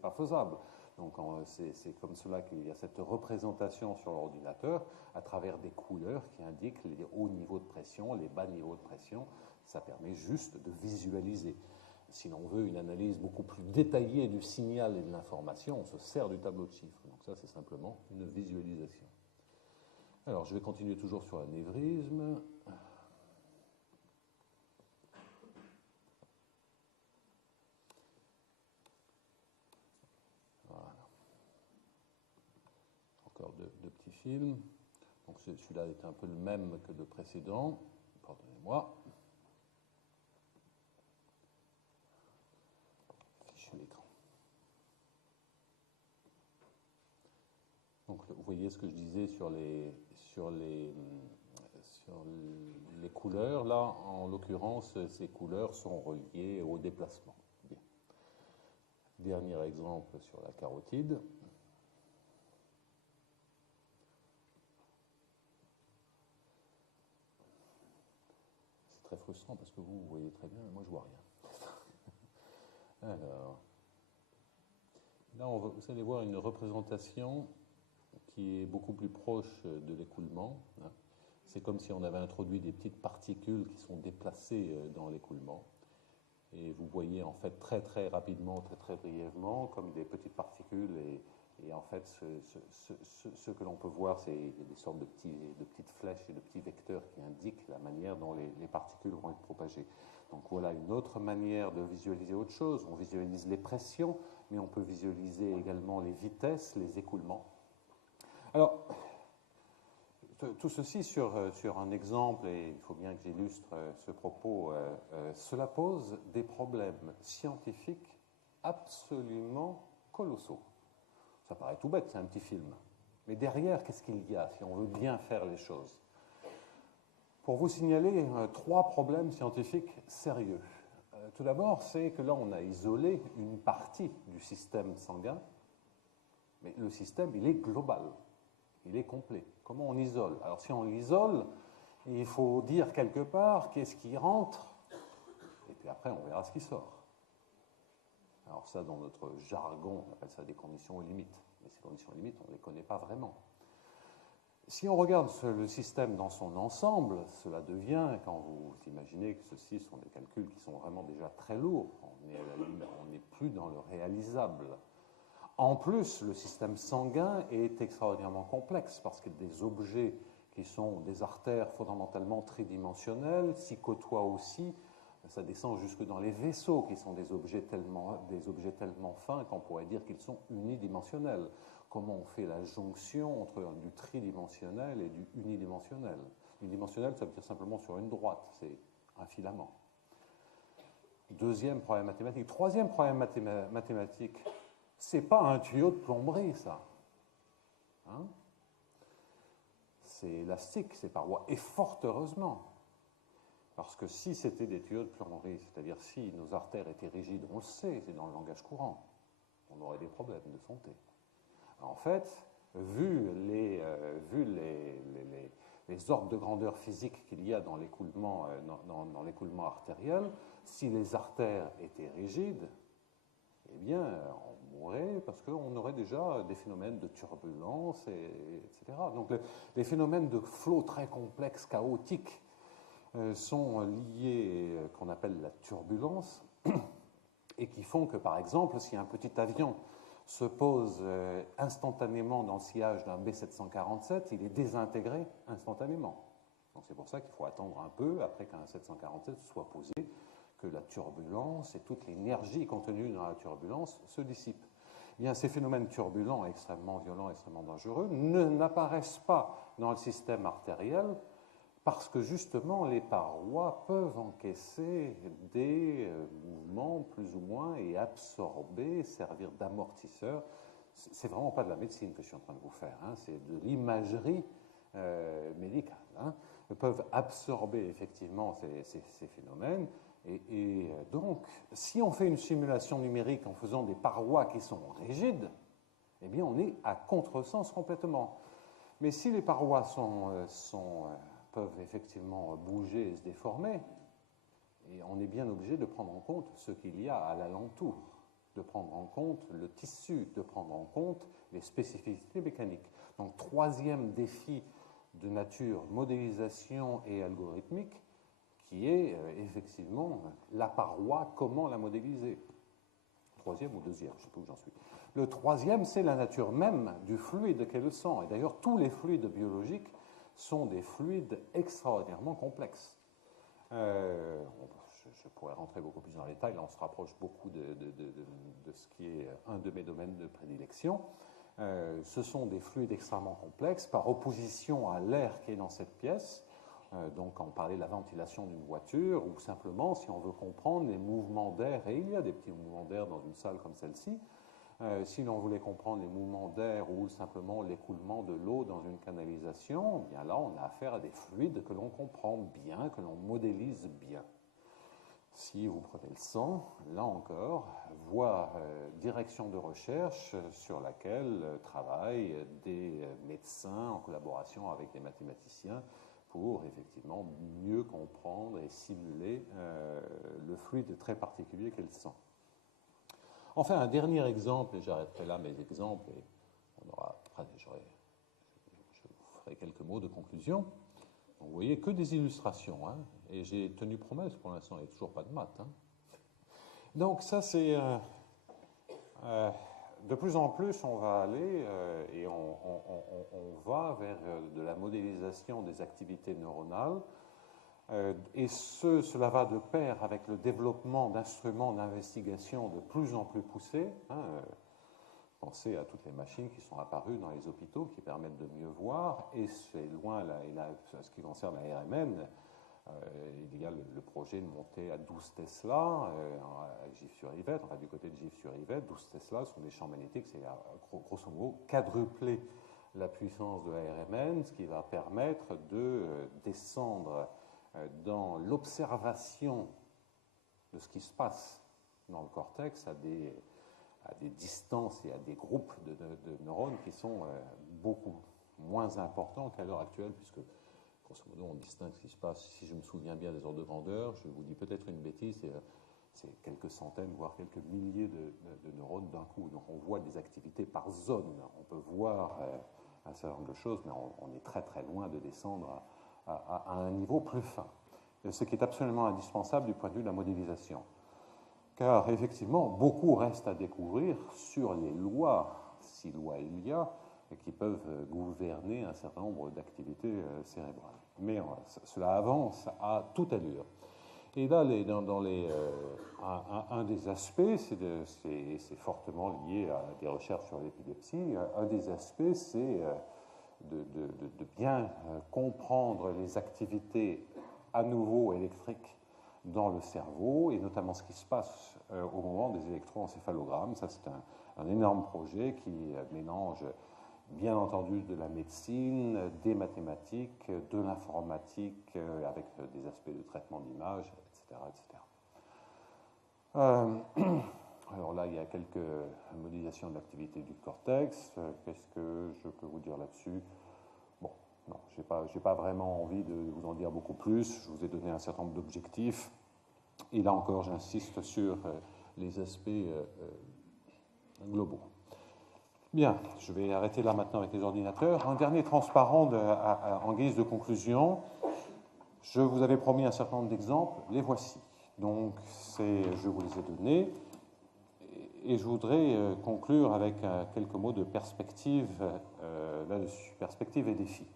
pas faisable. Donc c'est comme cela qu'il y a cette représentation sur l'ordinateur à travers des couleurs qui indiquent les hauts niveaux de pression, les bas niveaux de pression. Ça permet juste de visualiser. Si l'on veut une analyse beaucoup plus détaillée du signal et de l'information, on se sert du tableau de chiffres. Donc ça, c'est simplement une visualisation. Alors, je vais continuer toujours sur l'anévrisme. Voilà. Encore deux petits films. Donc celui-là est un peu le même que le précédent. Pardonnez-moi. Fichu écran. Donc vous voyez ce que je disais sur les couleurs. Là, en l'occurrence, ces couleurs sont reliées au déplacement. Bien. Dernier exemple sur la carotide. C'est très frustrant parce que vous voyez très bien, moi je vois rien. Alors, là, vous allez voir une représentation qui est beaucoup plus proche de l'écoulement. C'est comme si on avait introduit des petites particules qui sont déplacées dans l'écoulement. Et vous voyez en fait très très rapidement, très très brièvement, comme des petites particules. Et en fait, ce que l'on peut voir, c'est des sortes de petites flèches et de petits vecteurs qui indiquent la manière dont les particules vont être propagées. Donc voilà une autre manière de visualiser autre chose. On visualise les pressions, mais on peut visualiser également les vitesses, les écoulements. Alors, tout ceci sur un exemple, et il faut bien que j'illustre ce propos, cela pose des problèmes scientifiques absolument colossaux. Ça paraît tout bête, c'est un petit film. Mais derrière, qu'est-ce qu'il y a si on veut bien faire les choses? Pour vous signaler 3 problèmes scientifiques sérieux. Tout d'abord, c'est que là, on a isolé une partie du système sanguin, mais le système, il est global. Il est complet. Comment on isole? Alors si on l'isole, il faut dire quelque part qu'est-ce qui rentre, et puis après on verra ce qui sort. Alors ça, dans notre jargon, on appelle ça des conditions limites. Mais ces conditions limites, on ne les connaît pas vraiment. Si on regarde le système dans son ensemble, cela devient, quand vous imaginez que ceci sont des calculs qui sont vraiment déjà très lourds, on n'est plus dans le réalisable. En plus, le système sanguin est extraordinairement complexe parce que des objets qui sont des artères fondamentalement tridimensionnelles s'y côtoient aussi Ça descend jusque dans les vaisseaux, qui sont des objets tellement fins qu'on pourrait dire qu'ils sont unidimensionnels. Comment on fait la jonction entre du tridimensionnel et du unidimensionnel? Unidimensionnel, ça veut dire simplement sur une droite, c'est un filament. Deuxième problème mathématique. Troisième problème mathématique, c'est pas un tuyau de plomberie, ça. Hein? C'est élastique, ces parois, et fort heureusement. Parce que si c'était des tuyaux de plomberie, c'est-à-dire si nos artères étaient rigides, on le sait, c'est dans le langage courant, on aurait des problèmes de santé. En fait, vu les ordres de grandeur physique qu'il y a dans l'écoulement artériel, si les artères étaient rigides, eh bien, on mourrait parce qu'on aurait déjà des phénomènes de turbulence, etc. Donc, les phénomènes de flot très complexes, chaotiques, sont liés, qu'on appelle la turbulence, et qui font que, par exemple, si un petit avion se pose instantanément dans le sillage d'un B747, il est désintégré instantanément. Donc c'est pour ça qu'il faut attendre un peu, après qu'un 747 soit posé, que la turbulence et toute l'énergie contenue dans la turbulence se dissipent. Eh bien, ces phénomènes turbulents, extrêmement violents, extrêmement dangereux, n'apparaissent pas dans le système artériel, parce que justement les parois peuvent encaisser des mouvements plus ou moins et absorber, servir d'amortisseur. C'est vraiment pas de la médecine que je suis en train de vous faire, hein, c'est de l'imagerie médicale. Hein. Ils peuvent absorber effectivement ces phénomènes. Et donc, si on fait une simulation numérique en faisant des parois qui sont rigides, eh bien on est à contresens complètement. Mais si les parois peuvent effectivement bouger et se déformer, et on est bien obligé de prendre en compte ce qu'il y a à l'alentour, de prendre en compte le tissu, de prendre en compte les spécificités mécaniques. Donc, troisième défi de nature modélisation et algorithmique, qui est effectivement la paroi, comment la modéliser. Troisième ou deuxième, je ne sais pas où j'en suis. Le troisième, c'est la nature même du fluide qu'est le sang. Et d'ailleurs, tous les fluides biologiques sont des fluides extraordinairement complexes. Je pourrais rentrer beaucoup plus dans les détails, là on se rapproche beaucoup de ce qui est un de mes domaines de prédilection. Ce sont des fluides extrêmement complexes par opposition à l'air qui est dans cette pièce. Donc quand on parlait de la ventilation d'une voiture, ou simplement si on veut comprendre les mouvements d'air, et il y a des petits mouvements d'air dans une salle comme celle-ci, si l'on voulait comprendre les mouvements d'air ou simplement l'écoulement de l'eau dans une canalisation, bien là, on a affaire à des fluides que l'on comprend bien, que l'on modélise bien. Si vous prenez le sang, là encore, voie direction de recherche sur laquelle travaillent des médecins en collaboration avec des mathématiciens pour effectivement mieux comprendre et simuler le fluide très particulier qu'est le sang. Enfin, un dernier exemple, et j'arrêterai là mes exemples, et je vous ferai quelques mots de conclusion. Donc, vous voyez que des illustrations, hein, et j'ai tenu promesse pour l'instant, il n'y a toujours pas de maths. Hein. Donc ça c'est... de plus en plus, on va aller et on va vers de la modélisation des activités neuronales. Et cela va de pair avec le développement d'instruments d'investigation de plus en plus poussés. Hein, pensez à toutes les machines qui sont apparues dans les hôpitaux qui permettent de mieux voir. Et c'est loin, ce qui concerne la RMN, il y a le projet de monter à 12 Tesla à Gif-sur-Yvette, enfin du côté de Gif-sur-Yvette. 12 Tesla sont des champs magnétiques, c'est grosso modo quadrupler la puissance de la RMN, ce qui va permettre de descendre dans l'observation de ce qui se passe dans le cortex à des distances et à des groupes de neurones qui sont beaucoup moins importants qu'à l'heure actuelle, puisque grosso modo on distingue ce qui se passe, si je me souviens bien des ordres de grandeur, je vous dis peut-être une bêtise, c'est quelques centaines, voire quelques milliers de neurones d'un coup. Donc on voit des activités par zone, on peut voir un certain nombre de choses, mais on est très très loin de descendre à un niveau plus fin, ce qui est absolument indispensable du point de vue de la modélisation. Car effectivement, beaucoup reste à découvrir sur les lois, si lois il y a, qui peuvent gouverner un certain nombre d'activités cérébrales. Mais cela avance à toute allure. Et là, un des aspects, c'est fortement lié à des recherches sur l'épilepsie, un des aspects, c'est de bien comprendre les activités à nouveau électriques dans le cerveau, et notamment ce qui se passe au moment des électroencéphalogrammes. Ça, c'est un énorme projet qui mélange, bien entendu, de la médecine, des mathématiques, de l'informatique, avec des aspects de traitement d'image, etc., etc. Alors là, il y a quelques modélisations de l'activité du cortex. Qu'est-ce que je peux vous dire là-dessus? Bon, non, je n'ai pas vraiment envie de vous en dire beaucoup plus. Je vous ai donné un certain nombre d'objectifs. Et là encore, j'insiste sur les aspects globaux. Bien, je vais arrêter là maintenant avec les ordinateurs. Un dernier transparent en guise de conclusion. Je vous avais promis un certain nombre d'exemples. Les voici. Donc, je vous les ai donnés. Et je voudrais conclure avec quelques mots de perspective là-dessus, perspective et défis.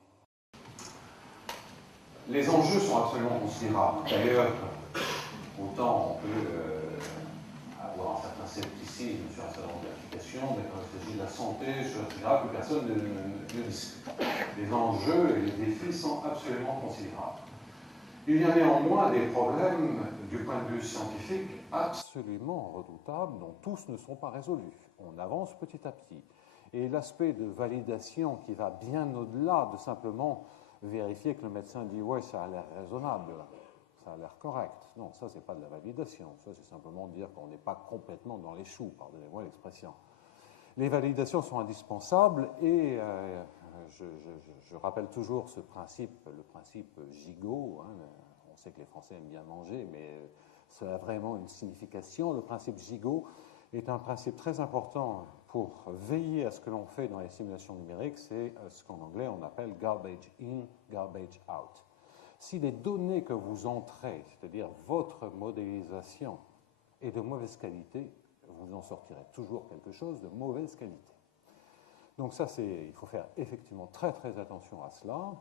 Les enjeux sont absolument considérables. D'ailleurs, autant on peut avoir un certain scepticisme sur un certain nombre d'applications, mais quand il s'agit de la santé, je dirais que personne ne discute. Les enjeux et les défis sont absolument considérables. Il y a néanmoins des problèmes du point de vue scientifique absolument redoutables dont tous ne sont pas résolus. On avance petit à petit. Et l'aspect de validation qui va bien au-delà de simplement vérifier que le médecin dit « ouais, ça a l'air raisonnable, ça a l'air correct ». Non, ça, c'est pas de la validation. Ça, c'est simplement dire qu'on n'est pas complètement dans les choux, pardonnez-moi l'expression. Les validations sont indispensables et je rappelle toujours ce principe, le principe gigot. Hein, on sait que les Français aiment bien manger, mais ça a vraiment une signification. Le principe gigot est un principe très important pour veiller à ce que l'on fait dans les simulations numériques. C'est ce qu'en anglais on appelle garbage in, garbage out. Si les données que vous entrez, c'est-à-dire votre modélisation, est de mauvaise qualité, vous en sortirez toujours quelque chose de mauvaise qualité. Donc ça, il faut faire effectivement très très attention à cela.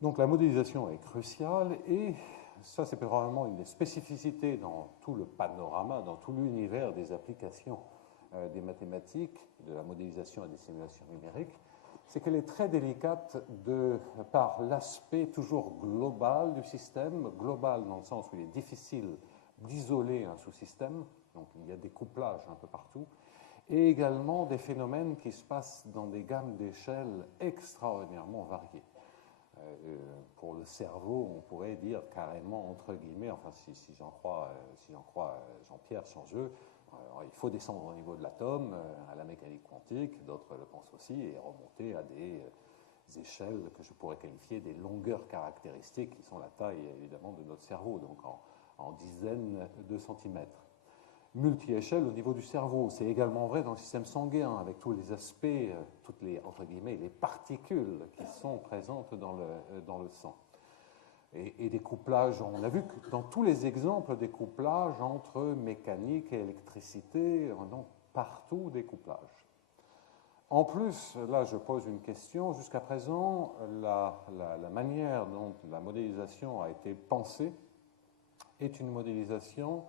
Donc la modélisation est cruciale et ça, c'est probablement une des spécificités dans tout le panorama, dans tout l'univers des applications des mathématiques, de la modélisation et des simulations numériques, c'est qu'elle est très délicate par l'aspect toujours global du système, global dans le sens où il est difficile d'isoler un sous-système, donc il y a des couplages un peu partout, et également des phénomènes qui se passent dans des gammes d'échelle extraordinairement variées. Pour le cerveau, on pourrait dire carrément, entre guillemets, enfin si j'en crois Jean-Pierre Changeux, il faut descendre au niveau de l'atome, à la mécanique quantique, d'autres le pensent aussi, et remonter à des échelles que je pourrais qualifier des longueurs caractéristiques qui sont la taille évidemment de notre cerveau, donc en dizaines de centimètres. Multi-échelle au niveau du cerveau, c'est également vrai dans le système sanguin, avec tous les aspects, toutes les, entre guillemets, les particules qui sont présentes dans le sang. Et des couplages, on a vu que dans tous les exemples, des couplages entre mécanique et électricité, donc partout des couplages. En plus, là je pose une question, jusqu'à présent, la manière dont la modélisation a été pensée est une modélisation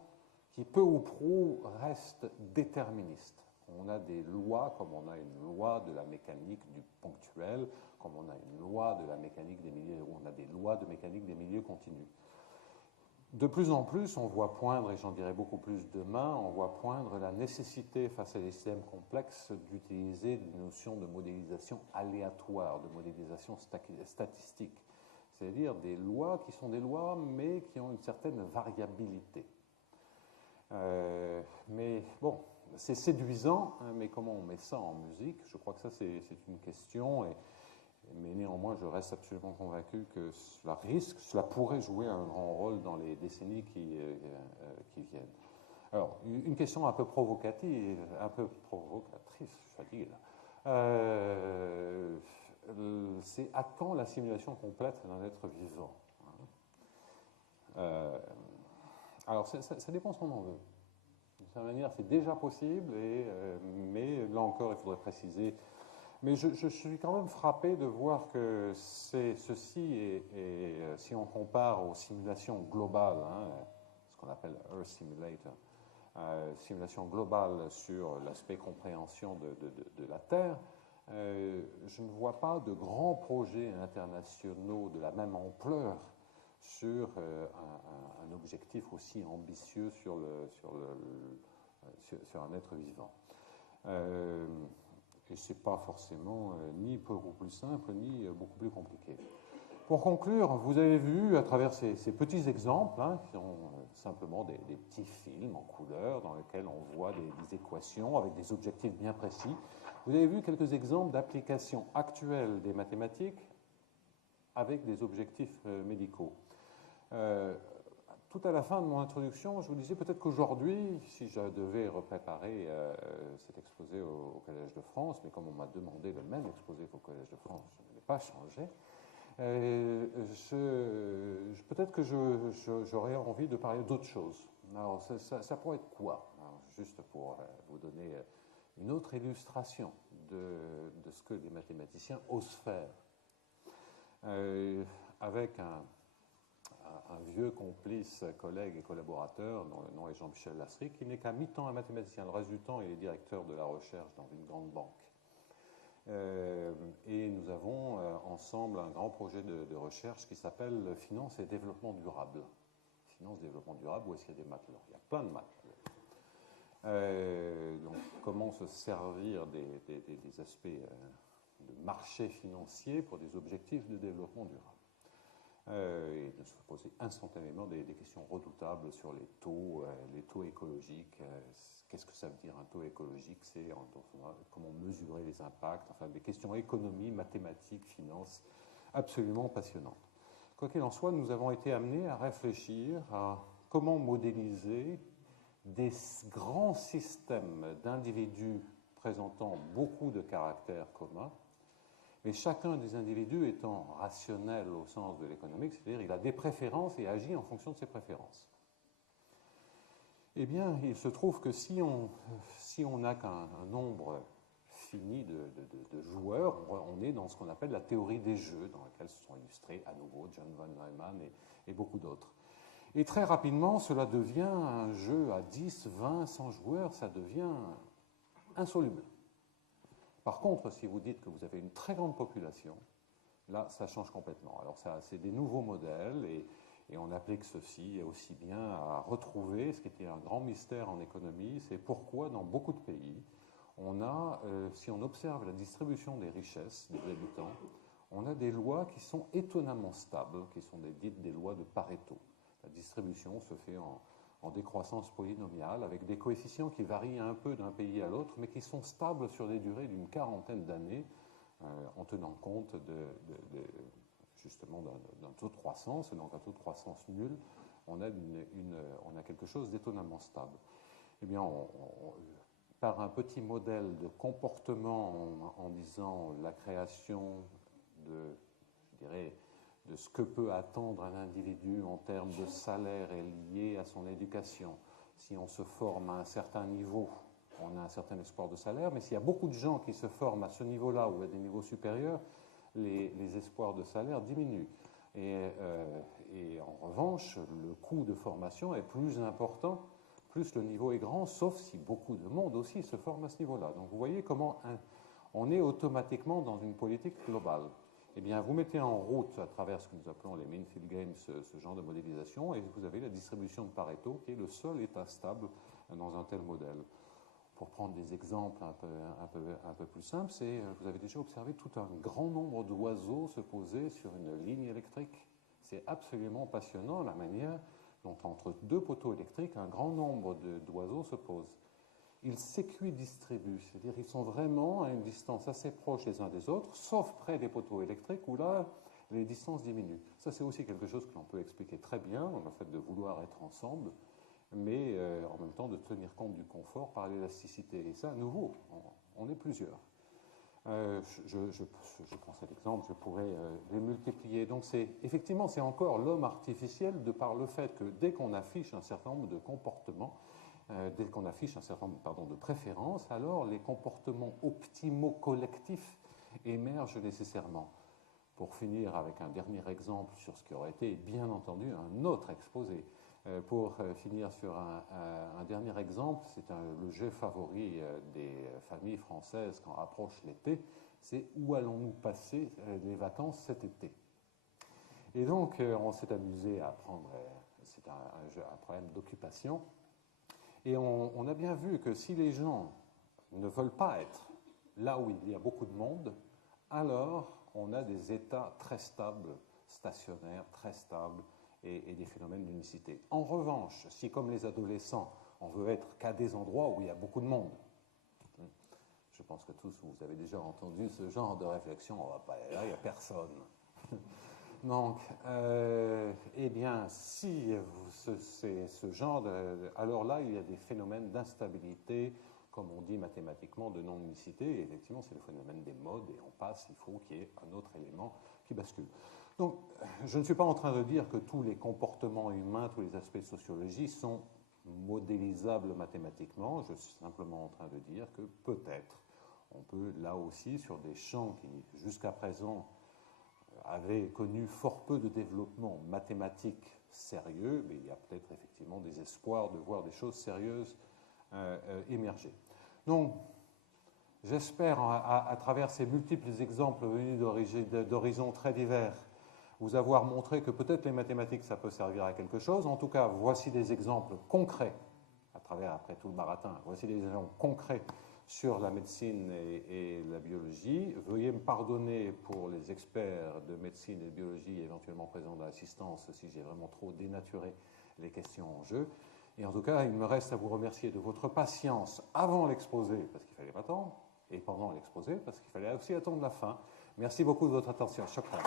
qui peu ou prou reste déterministe. On a des lois, comme on a une loi de la mécanique du ponctuel, comme on a une loi de la mécanique des milieux, on a des lois de mécanique des milieux continus. De plus en plus, on voit poindre, et j'en dirai beaucoup plus demain, on voit poindre la nécessité, face à des systèmes complexes, d'utiliser des notions de modélisation aléatoire, de modélisation statistique. C'est-à-dire des lois qui sont des lois, mais qui ont une certaine variabilité. Mais bon, c'est séduisant, hein, mais comment on met ça en musique? Je crois que ça, c'est une question, mais néanmoins, je reste absolument convaincu que cela pourrait jouer un grand rôle dans les décennies qui viennent. Alors, une question un peu provocatrice, je suis fatigué là. C'est à quand la simulation complète d'un être vivant? Alors, ça dépend ce qu'on en veut. D'une certaine manière, c'est déjà possible, mais là encore, il faudrait préciser. Mais je suis quand même frappé de voir que ceci, et si on compare aux simulations globales, hein, qu'on appelle Earth Simulator, simulation globale sur l'aspect compréhension de la Terre, je ne vois pas de grands projets internationaux de la même ampleur sur un objectif aussi ambitieux sur un être vivant. Et ce n'est pas forcément ni beaucoup plus simple, ni beaucoup plus compliqué. Pour conclure, vous avez vu à travers ces petits exemples, qui sont simplement des petits films en couleur dans lesquels on voit des équations avec des objectifs bien précis, vous avez vu quelques exemples d'applications actuelles des mathématiques avec des objectifs médicaux. Tout à la fin de mon introduction, je vous disais peut-être qu'aujourd'hui, si je devais repréparer cet exposé au Collège de France, mais comme on m'a demandé le même exposé qu'au Collège de France, je ne l'ai pas changé, peut-être que j'aurais envie de parler d'autre chose. Alors, ça pourrait être quoi? Alors, juste pour vous donner une autre illustration de ce que les mathématiciens osent faire. Avec un vieux complice, collègue et collaborateur, dont le nom est Jean-Michel Lasserie, qui n'est qu'à mi-temps un mathématicien. Le reste du temps, il est directeur de la recherche dans une grande banque. Et nous avons ensemble un grand projet de recherche qui s'appelle Finance et développement durable. Finance et développement durable, où est-ce qu'il y a des maths là? Il y a plein de maths. Donc, comment se servir des aspects de marché financier pour des objectifs de développement durable. Et de se poser instantanément des questions redoutables sur les taux écologiques. Qu'est-ce que ça veut dire un taux écologique? C'est comment mesurer les impacts, enfin des questions économie, mathématiques, finance, absolument passionnantes. Quoi qu'il en soit, nous avons été amenés à réfléchir à comment modéliser des grands systèmes d'individus présentant beaucoup de caractères communs, mais chacun des individus étant rationnel au sens de l'économique, c'est-à-dire il a des préférences et agit en fonction de ses préférences. Eh bien, il se trouve que si on n'a qu'un nombre fini de joueurs, on est dans ce qu'on appelle la théorie des jeux, dans laquelle se sont illustrés à nouveau John von Neumann et beaucoup d'autres. Et très rapidement, cela devient un jeu à 10, 20, 100 joueurs, ça devient insoluble. Par contre, si vous dites que vous avez une très grande population, là, ça change complètement. Alors, c'est des nouveaux modèles et on applique ceci aussi bien à retrouver ce qui était un grand mystère en économie, c'est pourquoi dans beaucoup de pays, on a, si on observe la distribution des richesses des habitants, on a des lois qui sont étonnamment stables, qui sont dites des lois de Pareto. La distribution se fait en décroissance polynomiale, avec des coefficients qui varient un peu d'un pays à l'autre, mais qui sont stables sur des durées d'une quarantaine d'années, en tenant compte justement d'un taux de croissance, et donc un taux de croissance nul, on a quelque chose d'étonnamment stable. Eh bien, par un petit modèle de comportement, en disant la création de ce que peut attendre un individu en termes de salaire est lié à son éducation. Si on se forme à un certain niveau, on a un certain espoir de salaire, mais s'il y a beaucoup de gens qui se forment à ce niveau-là ou à des niveaux supérieurs, les espoirs de salaire diminuent. Et en revanche, le coût de formation est plus important, plus le niveau est grand, sauf si beaucoup de monde aussi se forme à ce niveau-là. Donc vous voyez comment on est automatiquement dans une politique globale. Eh bien, vous mettez en route, à travers ce que nous appelons les Mansfield Games, ce genre de modélisation, et vous avez la distribution de Pareto, qui est le seul état stable dans un tel modèle. Pour prendre des exemples un peu plus simples, vous avez déjà observé tout un grand nombre d'oiseaux se poser sur une ligne électrique. C'est absolument passionnant la manière dont, entre deux poteaux électriques, un grand nombre d'oiseaux se posent. Ils s'équidistribuent, c'est-à-dire qu'ils sont vraiment à une distance assez proche les uns des autres, sauf près des poteaux électriques où là, les distances diminuent. Ça, c'est aussi quelque chose que l'on peut expliquer très bien, dans le fait de vouloir être ensemble, mais en même temps de tenir compte du confort par l'élasticité. Et ça, à nouveau, on est plusieurs. Je prends cet exemple, je pourrais les multiplier. Donc, effectivement, c'est encore l'homme artificiel de par le fait que dès qu'on affiche un certain nombre de comportements, dès qu'on affiche un certain nombre de préférences, alors les comportements optimaux collectifs émergent nécessairement. Pour finir avec un dernier exemple sur ce qui aurait été, bien entendu, un autre exposé. Pour finir sur un dernier exemple, c'est le jeu favori des familles françaises quand approche l'été, c'est où allons-nous passer les vacances cet été? Et donc, on s'est amusé à prendre, c'est un problème d'occupation, et on a bien vu que si les gens ne veulent pas être là où il y a beaucoup de monde, alors on a des états très stables, stationnaires, très stables, et des phénomènes d'unicité. En revanche, si comme les adolescents, on veut être qu'à des endroits où il y a beaucoup de monde, je pense que tous vous avez déjà entendu ce genre de réflexion, on ne va pas aller là, il n'y a personne. Donc, eh bien, si c'est ce genre alors là, il y a des phénomènes d'instabilité, comme on dit mathématiquement, de non-unicité, et effectivement, c'est le phénomène des modes, et on passe, il faut qu'il y ait un autre élément qui bascule. Donc, je ne suis pas en train de dire que tous les comportements humains, tous les aspects de sociologie sont modélisables mathématiquement, je suis simplement en train de dire que peut-être on peut, là aussi, sur des champs qui, jusqu'à présent, avaient connu fort peu de développement mathématique sérieux, mais il y a peut-être effectivement des espoirs de voir des choses sérieuses émerger. Donc, j'espère, à travers ces multiples exemples venus d'horizons très divers, vous avoir montré que peut-être les mathématiques, ça peut servir à quelque chose. En tout cas, voici des exemples concrets, à travers, après tout le baratin, voici des exemples concrets sur la médecine et la biologie. Veuillez me pardonner pour les experts de médecine et de biologie éventuellement présents dans l'assistance si j'ai vraiment trop dénaturé les questions en jeu. Et en tout cas, il me reste à vous remercier de votre patience avant l'exposé, parce qu'il fallait m'attendre, et pendant l'exposé, parce qu'il fallait aussi attendre la fin. Merci beaucoup de votre attention. Shukran.